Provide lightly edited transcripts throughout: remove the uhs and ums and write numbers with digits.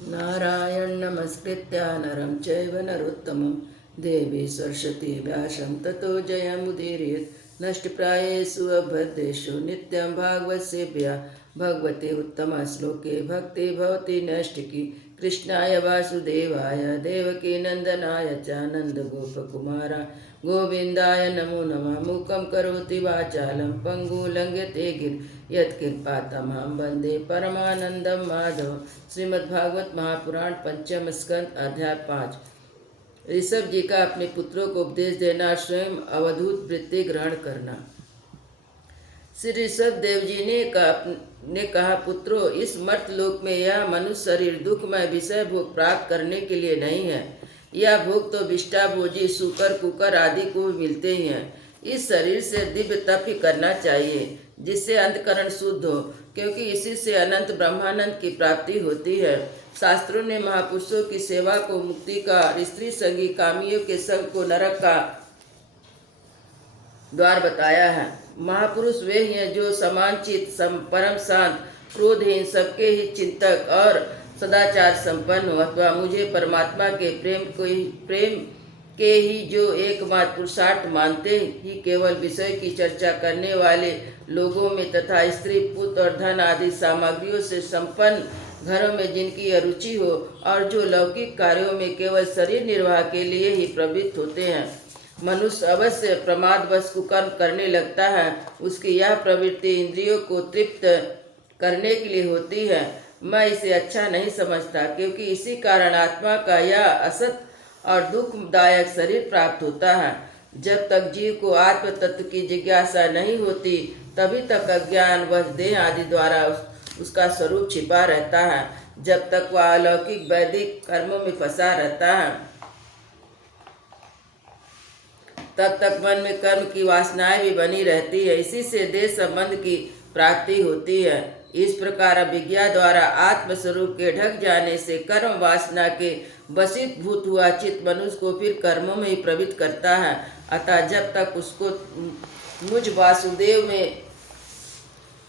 नारायण नमस्कृत्य नरं चैव नरोत्तमं देवी सरस्वती व्यासं ततो जयमुदीरयेत् नष्टप्रायेषु अभद्रेषु नित्यं भागवतसेव्या भगवते उत्तमश्लोके भक्ति भवति नैष्ठिकी कृष्णाय वासुदेवाय देवकी नंदनाय च नन्दगोपकुमारा गोविंदाय नमो नमः। मूकं करोति वाचालं पङ्गुलङ्घ्यते गिर यत्कृपातमहं वन्दे परमानन्दं माधव। श्रीमद्भागवत महापुराण पंचम स्कंद अध्याय 5। ऋषभ जी का अपने पुत्रों को उपदेश देना, स्वयं अवधूत वृत्ति ग्रहण करना। श्री ऋषभ देव जी ने कहा, पुत्रों, इस मर्त लोक में यह मनुष्य शरीर दुखमय विषय भोग प्राप्त करने के लिए नहीं है। यह भोग तो विष्टा भोजी सुकर कुकर आदि को भी मिलते ही हैं। इस शरीर से दिव्य तप ही करना चाहिए, जिससे अंतकरण शुद्ध हो, क्योंकि इसी से अनंत ब्रह्मानंद की प्राप्ति होती है। शास्त्रों ने महापुरुषों की सेवा को मुक्ति का, स्त्री संगी कामियों के संग को नरक का द्वार बताया है। महापुरुष वे हैं जो समानचित, परम शांत, क्रोधहीन, सबके ही चिंतक और सदाचार संपन्न हो, अथवा मुझे परमात्मा के प्रेम के ही जो एकमात्र पुरुषार्थ मानते ही केवल विषय की चर्चा करने वाले लोगों में तथा स्त्री पुत्र और धन आदि सामग्रियों से संपन्न घरों में जिनकी रुचि हो और जो लौकिक कार्यों में केवल शरीर निर्वाह के लिए ही प्रवृत्त होते हैं। मनुष्य अवश्य प्रमादवश कुकर्म करने लगता है। उसकी यह प्रवृत्ति इंद्रियों को तृप्त करने के लिए होती है। मैं इसे अच्छा नहीं समझता, क्योंकि इसी कारण आत्मा का यह असत और दुखदायक शरीर प्राप्त होता है। जब तक जीव को आत्म तत्व की जिज्ञासा नहीं होती, तभी तक अज्ञान वश देह आदि द्वारा उसका स्वरूप छिपा रहता है। जब तक वह अलौकिक वैदिक कर्मों में फंसा रहता है, तब तक मन में कर्म की वासनाएं भी बनी रहती है। इसी से देह संबंध की प्राप्ति होती है। इस प्रकार अभिज्ञा द्वारा आत्मस्वरूप के ढक जाने से कर्म वासना के वशीभूत हुआ चित्त मनुष्य को फिर कर्मों में ही प्रवृत्त करता है। अतः जब तक उसको मुझ वासुदेव में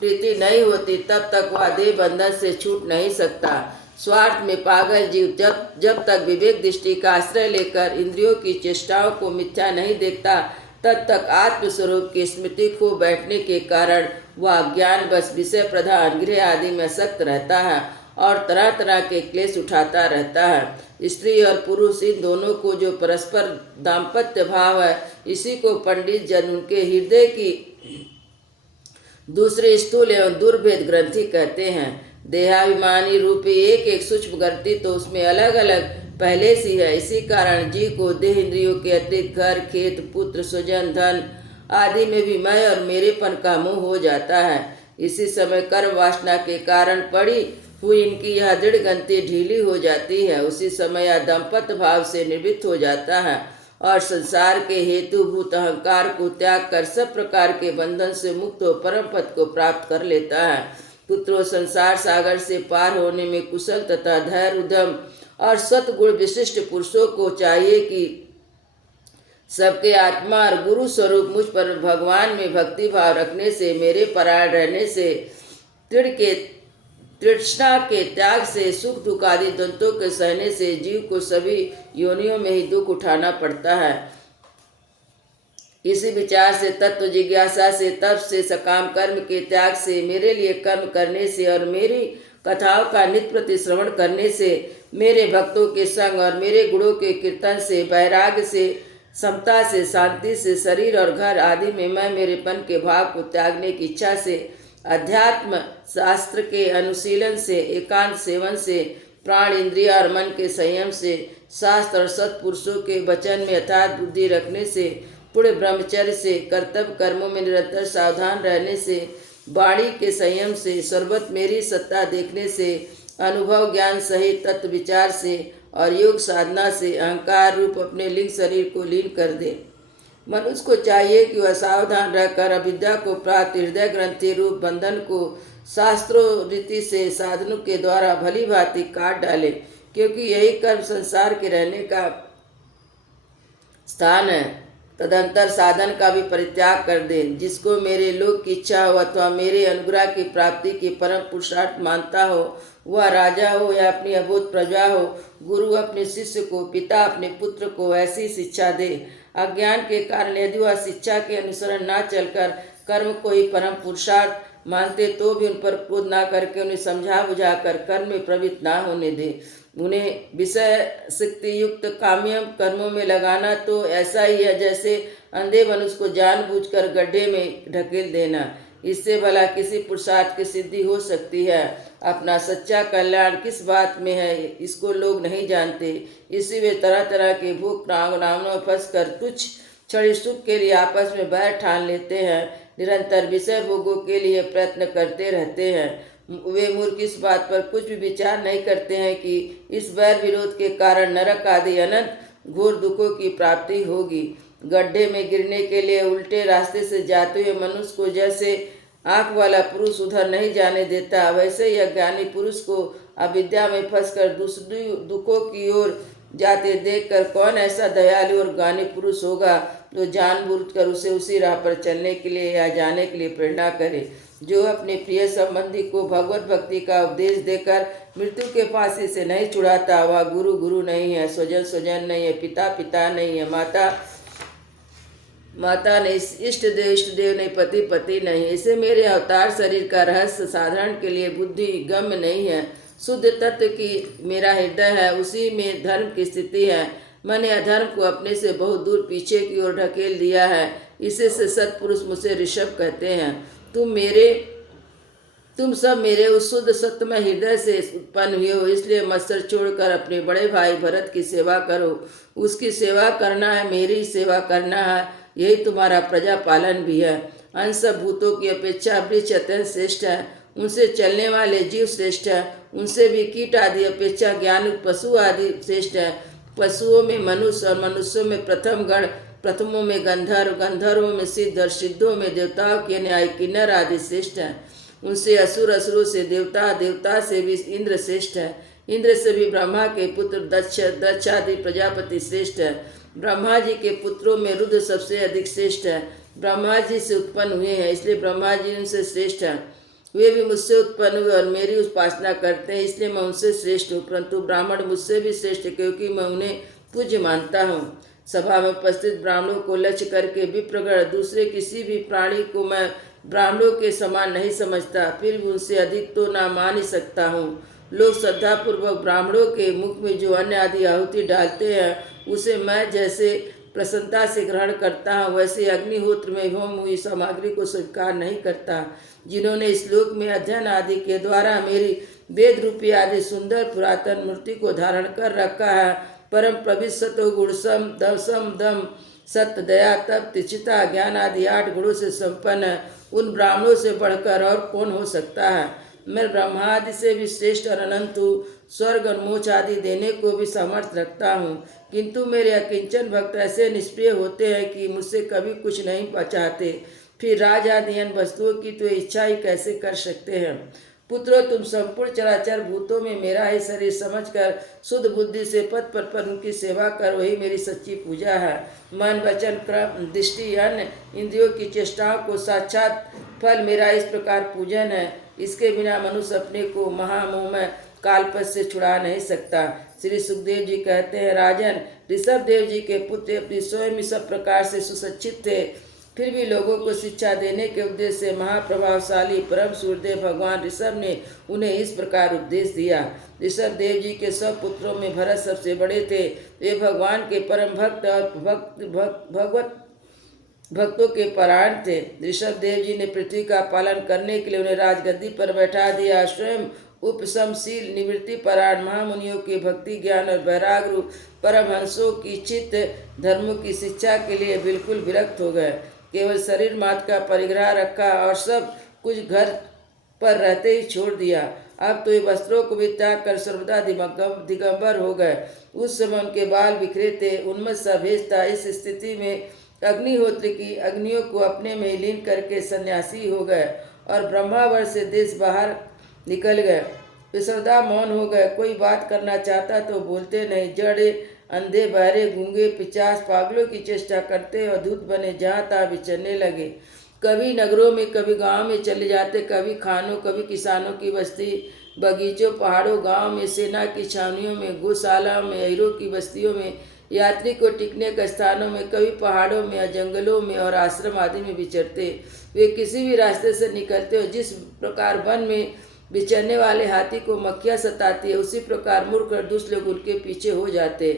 प्रीति नहीं होती, तब तक वह देह बंधन से छूट नहीं सकता। स्वार्थ में पागल जीव जब तक विवेक दृष्टि का आश्रय लेकर इंद्रियों की चेष्टाओं को मिथ्या नहीं देखता, तब तक आत्मस्वरूप की स्मृति खो बैठने के कारण वह ज्ञान बस विषय प्रधान गृह आदि में सक्त रहता है और तरह तरह के क्लेश उठाता रहता है। स्त्री और पुरुष इन दोनों को जो परस्पर दाम्पत्य भाव है, इसी को पंडित जन उनके हृदय की दूसरी स्थूल एवं दुर्भेद ग्रंथि कहते हैं। देहाभिमानी रूपी एक एक सूक्ष्म ग्रंथि तो उसमें अलग अलग पहले सी है। इसी कारण जीव को देह इंद्रियों के अतिरिक्त घर, खेत, पुत्र, स्वजन, धन आदि में भी मैं और मेरेपन का मोह हो जाता है। इसी समय कर्म वासना के कारण पड़ी हुई इनकी यह दृढ़ ग्रंथि ढीली हो जाती है। उसी समय यह दंपत्य भाव से निवृत्त हो जाता है और संसार के हेतुभूत अहंकार को त्याग कर सब प्रकार के बंधन से मुक्त हो परम पद को प्राप्त कर लेता है। पुत्रों, संसार सागर से पार होने में कुशल तथा धैर्य, उद्यम और सतगुण विशिष्ट पुरुषों को चाहिए कि सबके आत्मा और गुरु स्वरूप मुझ पर भगवान में भक्ति भाव रखने से, मेरे परायण रहने से, तृष्णा के त्याग से, सुख दुख आदि द्वंद्वों के सहने से जीव को सभी योनियों में ही दुख उठाना पड़ता है। इसी विचार से, तत्व जिज्ञासा से, तप से, सकाम कर्म के त्याग से, मेरे लिए कर्म करने से और मेरी कथाओं का नित्य प्रति श्रवण करने से, मेरे भक्तों के संग और मेरे गुणों के कीर्तन से, वैराग्य से, समता से, शांति से, शरीर और घर आदि में मैं मेरेपन के भाव को त्यागने की इच्छा से, अध्यात्म शास्त्र के अनुशीलन से, एकांत सेवन से, प्राण इंद्रिय और मन के संयम से, शास्त्र और सत्पुरुषों के वचन में यथार्थ बुद्धि रखने से, पूर्ण ब्रह्मचर्य से, कर्तव्य कर्मों में निरंतर सावधान रहने से, वाणी के संयम से, सर्वत मेरी सत्ता देखने से, अनुभव ज्ञान सहित तत्व विचार से और योग साधना से अहंकार रूप अपने लिंग शरीर को लीन कर दे। मनुष्य को चाहिए कि वह सावधान रहकर अविद्या को प्राप्त हृदय ग्रंथि रूप बंधन को शास्त्रों रीति से साधनों के द्वारा भली भांति काट डाले, क्योंकि यही कर्म संसार के रहने का स्थान है। तदंतर साधन का भी परित्याग कर दे। जिसको मेरे लोक की इच्छा हो अथवा मेरे अनुग्रह की प्राप्ति की परम पुरुषार्थ मानता हो, वह राजा हो या अपनी अबोध प्रजा हो, गुरु अपने शिष्य को, पिता अपने पुत्र को ऐसी शिक्षा दे। अज्ञान के कारण यदि वह शिक्षा के अनुसरण न चलकर कर्म को ही परम पुरुषार्थ मानते तो भी उन पर क्रोध ना करके उन्हें समझा बुझाकर कर्म में प्रवृत्त ना होने दे। उन्हें विषय शक्ति युक्त काम्य कर्मों में लगाना तो ऐसा ही है जैसे अंधे मनुष्य को जानबूझकर गड्ढे में ढकेल देना। इससे भला किसी पुरुषार्थ की सिद्धि हो सकती है। अपना सच्चा कल्याण किस बात में है इसको लोग नहीं जानते। इसी वे तरह तरह के भूख रावणों में फंस कर तुच्छ क्षणिक सुख के लिए आपस में बैर ठान लेते हैं। निरंतर विषय भोगों के लिए प्रयत्न करते रहते हैं। वे मूर्ख इस बात पर कुछ भी विचार नहीं करते हैं कि इस वैर विरोध के कारण नरक आदि अनंत घोर दुखों की प्राप्ति होगी। गड्ढे में गिरने के लिए उल्टे रास्ते से जाते हुए मनुष्य को जैसे आंख वाला पुरुष उधर नहीं जाने देता, वैसे ही अज्ञानी पुरुष को अविद्या में फंसकर दूसरी दुखों की ओर जाते देखकर कौन ऐसा दयालु और ज्ञानी पुरुष होगा जो जानबूझकर उसे उसी राह पर चलने के लिए या जाने के लिए प्रेरणा करे। जो अपने प्रिय संबंधी को भगवत भक्ति का उपदेश देकर मृत्यु के फांसी से नहीं छुड़ाता, वह गुरु गुरु नहीं है, स्वजन स्वजन नहीं है, पिता पिता नहीं है, माता नहीं, इष्ट देव नहीं, पति पति नहीं। इसे मेरे अवतार शरीर का रहस्य साधारण के लिए बुद्धि गम्य नहीं है। शुद्ध तत्व की मेरा हृदय है, उसी में धर्म की स्थिति है। मैंने अधर्म को अपने से बहुत दूर पीछे की ओर ढकेल दिया है। इसे से सत्पुरुष मुझे ऋषभ कहते हैं। तुम सब मेरे उस शुद्ध सत्यमय हृदय से उत्पन्न हुए हो, इसलिए मत्सर छोड़कर अपने बड़े भाई भरत की सेवा करो। उसकी सेवा करना है, मेरी सेवा करना है, यही तुम्हारा प्रजा पालन भी है। अन्य सब भूतों की अपेक्षा वृक्ष अत्यंत श्रेष्ठ है, उनसे चलने वाले जीव श्रेष्ठ है, उनसे भी कीट आदि अपेक्षा ज्ञान पशु आदि श्रेष्ठ है। पशुओं में मनुष्य और मनुष्यों में प्रथम गण, प्रथमों में गंधर्व, गंधर्वों में सिद्ध और सिद्धों में देवताओं के न्याय किन्नर आदि श्रेष्ठ है। उनसे असुर, असुरों से देवता, देवता से भी इंद्र श्रेष्ठ है, इंद्र से भी ब्रह्मा के पुत्र दक्ष आदि प्रजापति श्रेष्ठ है। ब्रह्मा जी के पुत्रों में रुद्र सबसे अधिक श्रेष्ठ है। ब्रह्मा जी से उत्पन्न हुए हैं, इसलिए ब्रह्मा जी उनसे श्रेष्ठ है। वे भी मुझसे उत्पन्न हुए और मेरी उपासना करते हैं, इसलिए मैं उनसे श्रेष्ठ हूँ। परंतु ब्राह्मण मुझसे भी श्रेष्ठ है, क्योंकि मैं उन्हें पूज्य मानता हूँ। सभा में उपस्थित ब्राह्मणों को लक्ष्य करके विप्रगण दूसरे किसी भी प्राणी को मैं ब्राह्मणों के समान नहीं समझता, फिर भी उनसे अधिक तो ना मान ही सकता हूँ। लोग श्रद्धापूर्वक ब्राह्मणों के मुख में जो अन्न आदि आहुति डालते हैं, उसे मैं जैसे प्रसन्नता से ग्रहण करता हूँ, वैसे अग्निहोत्र में होम हुई सामग्री को स्वीकार नहीं करता। जिन्होंने इस लोक में अध्ययन आदि के द्वारा मेरी वेद रूपी आदि सुंदर पुरातन मूर्ति को धारण कर रखा है, परम प्रविष्ट सतो गुण सम दम सत्य दया तप तिचिता ज्ञान आदि 8 गुणों से संपन्न है, उन ब्राह्मणों से बढ़कर और कौन हो सकता है। मैं ब्रह्मादि से भी श्रेष्ठ और अनंत हूँ, स्वर्ग और मोक्ष आदि देने को भी समर्थ रखता हूँ। किंतु मेरे अकिंचन भक्त ऐसे निष्प्रिय होते हैं कि मुझसे कभी कुछ नहीं चाहते, फिर राज आदि अन्य वस्तुओं की तो इच्छा ही कैसे कर सकते हैं। पुत्रो, तुम संपूर्ण चराचर भूतों में मेरा ही शरीर समझकर शुद्ध बुद्धि से पद पर उनकी सेवा कर, वही मेरी सच्ची पूजा है। मन वचन क्रम दृष्टि अन्य इंद्रियों की चेष्टाओं को साक्षात फल मेरा इस प्रकार पूजन है। इसके बिना मनुष्य अपने को महामोह में कालपथ से छुड़ा नहीं सकता। श्री सुखदेव जी कहते हैं, राजन, ऋषभ देव जी के पुत्र अपनी स्वयं सब प्रकार से सुशिक्षित थे, फिर भी लोगों को शिक्षा देने के उद्देश्य से महाप्रभावशाली परम सूर्यदेव भगवान ऋषभ ने उन्हें इस प्रकार उपदेश दिया। ऋषभ देव जी के सब पुत्रों में भरत सबसे बड़े थे। वे भगवान के परम भक्त और भक्तों के परायण थे। ऋषभ देव जी ने पृथ्वी का पालन करने के लिए उन्हें राजगद्दी पर बैठा दिया। स्वयं उपशमशील निवृत्ति परायण महामुनियों के भक्ति ज्ञान और वैराग्य परमहंसों की चित्त धर्मों की शिक्षा के लिए बिल्कुल विरक्त हो गए। केवल शरीर मात्र का परिग्रह रखा और सब कुछ घर पर रहते ही छोड़ दिया। अब तो ये वस्त्रों को भी त्याग कर सर्वदा दिगंबर हो गए। उस समय उनके बाल बिखरे थे, उन्मत्त सा भेष था। इस स्थिति में अग्निहोत्र की अग्नियों को अपने में लीन करके सन्यासी हो गए और ब्रह्मावर से देश बाहर निकल गए। वे सदा मौन हो गए, कोई बात करना चाहता तो बोलते नहीं। जड़ अंधे बहरे गूंगे पिचास पागलों की चेष्टा करते अद्भुत बने जहाँ तहाँ विचरने लगे। कभी नगरों में कभी गांव में चले जाते, कभी खानों कभी किसानों की बस्ती, बगीचों पहाड़ों गांव में, सेना की छावनियों में, गौशाला में, अहिरों की बस्तियों में, यात्री को टिकने के स्थानों में, कभी पहाड़ों में या जंगलों में और आश्रम आदि में विचरते। वे किसी भी रास्ते से निकलते हो जिस प्रकार वन में विचरने वाले हाथी को मक्खियाँ सताती है, उसी प्रकार मूर्ख और दुष्ट लोग उनके पीछे हो जाते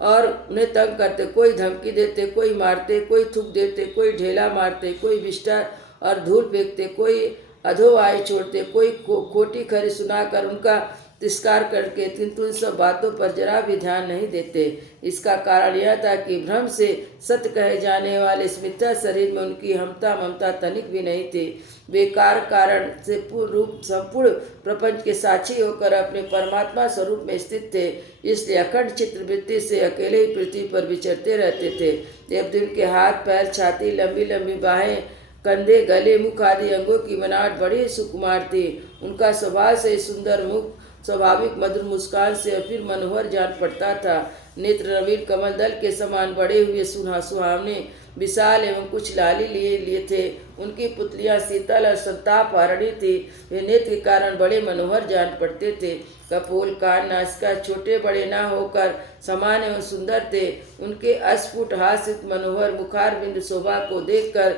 और उन्हें तंग करते। कोई धमकी देते, कोई मारते, कोई थूक देते, कोई ढेला मारते, कोई विष्टा और धूल फेंकते, कोई अधोवायु छोड़ते, कोई खोटी खरी सुनाकर उनका तिरस्कार करके, किंतु इन सब बातों पर जरा भी ध्यान नहीं देते। इसका कारण यह था कि भ्रम से सत्य कहे जाने वाले इस मिथ्या शरीर में उनकी हमता ममता तनिक भी नहीं थी। बेकार कारण से पूर्ण रूप संपूर्ण प्रपंच के साक्षी होकर अपने परमात्मा स्वरूप में स्थित थे, इसलिए अखंड चित्रवृत्ति से अकेले ही पृथ्वी पर विचरते रहते थे। जब उनके हाथ पैर छाती लंबी लंबी बाहें कंधे गले मुख आदि अंगों की बनावट बड़ी सुकुमार थी। उनका स्वभाव से सुंदर मुख स्वाभाविक मधुर मुस्कान से फिर मनोहर जान पड़ता था। नेत्र नवीन कमल दल के समान बड़े हुए सुहावने विशाल एवं कुछ लाली लिए लिए थे। उनकी पुतलियां शीतल और संताप हारणी थी। वे नेत्र के कारण बड़े मनोहर जान पड़ते थे। कपोल कान नासिका छोटे बड़े न होकर समान एवं सुंदर थे। उनके अस्फुट हास्य मनोहर मुखार बिंदु शोभा को देखकर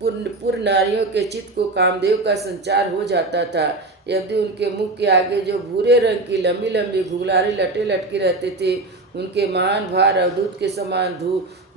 पूर्ण नारियों के चित्त को कामदेव का संचार हो जाता था। यदि उनके मुख के आगे जो भूरे रंग की लंबी लंबी घुंघरारी लटे लटकी रहती थी, उनके महान भार अवधूत के समान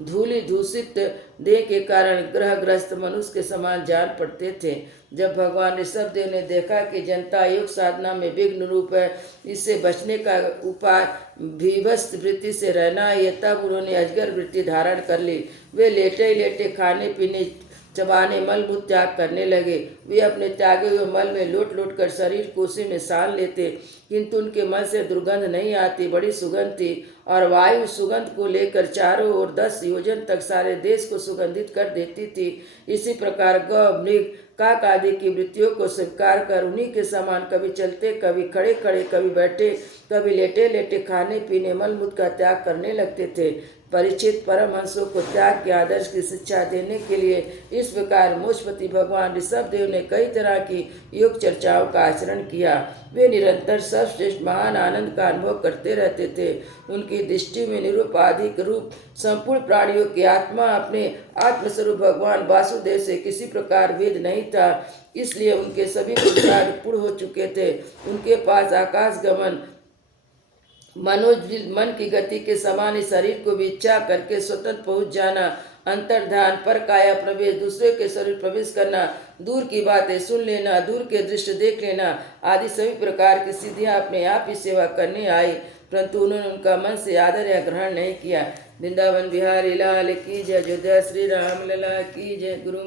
धूलि दूषित देह के कारण ग्रहग्रस्त मनुष्य के समान जान पड़ते थे। जब भगवान ऋषभदेव ने देखा कि जनता योग साधना में विघ्न रूप है, इससे बचने का उपाय भीभत्स वृत्ति से रहना है, तब उन्होंने अजगर वृत्ति धारण कर ली। वे लेटे ही लेटे खाने पीने चबाने मल मूत्र त्याग करने लगे। वे अपने त्यागे हुए मल में लोट लोट कर शरीर को उसी में सान लेते, किंतु उनके मन से दुर्गंध नहीं आती, बड़ी सुगंध थी और वायु सुगंध को लेकर चारों ओर 10 योजन तक सारे देश को सुगंधित कर देती थी। इसी प्रकार गौ मृग काक आदि की वृत्तियों को स्वीकार कर उन्हीं के समान कभी चलते, कभी खड़े खड़े, कभी बैठे, कभी लेटे लेटे खाने पीने मल मूत्र का त्याग करने लगते थे। परिचित परमहंसों को त्याग के आदर्श की शिक्षा देने के लिए इस प्रकार मोक्षपति भगवान ऋषभदेव ने कई तरह की योग चर्चाओं का आचरण किया। वे निरंतर सर्वश्रेष्ठ महान आनंद का अनुभव करते रहते थे। उनकी दृष्टि में निरुपाधिक रूप संपूर्ण प्राणियों की आत्मा अपने आत्मस्वरूप भगवान वासुदेव से किसी प्रकार भेद नहीं था, इसलिए उनके सभी पुरुषार्थ पूर्ण हो चुके थे। उनके पास आकाश गमन मनोज मन की गति के समान इस शरीर को भी इच्छा करके स्वतंत्र पहुंच जाना, अंतर्धान पर काया प्रवेश, दूसरे के शरीर प्रवेश करना, दूर की बातें सुन लेना, दूर के दृश्य देख लेना आदि सभी प्रकार की सिद्धियां अपने आप ही सेवा करने आई, परंतु उन्होंने उनका मन से आदर या ग्रहण नहीं किया। वृंदावन बिहारी लाल की जय। अयोध्या श्री राम लला की जय। गुरु